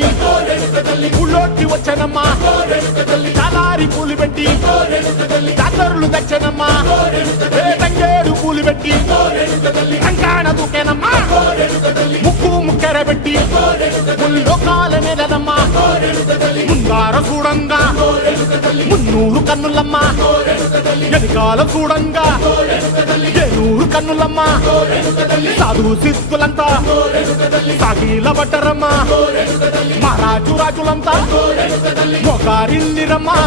పెట్టి ఊళ్ళోకి వచ్చానమ్మా చాలారి పూలు పెట్టి జాతరులు తెచ్చానమ్మా తంగేడు పూలు పెట్టి కంకాణ దూకేనమ్మా ముక్కు ముక్కెర పెట్టి ముల్లోకాల నెలనమ్మా ముందార చూడంగా మున్నూరు కన్నులమ్మా ఎనకాల చూడంగా ఏనూరు కన్నులమ్మా సాధువు సిద్ధులంతా సాగిల బట్టరమ్మా మహారాజు రాజులంతా మొగారిల్లిరమ్మా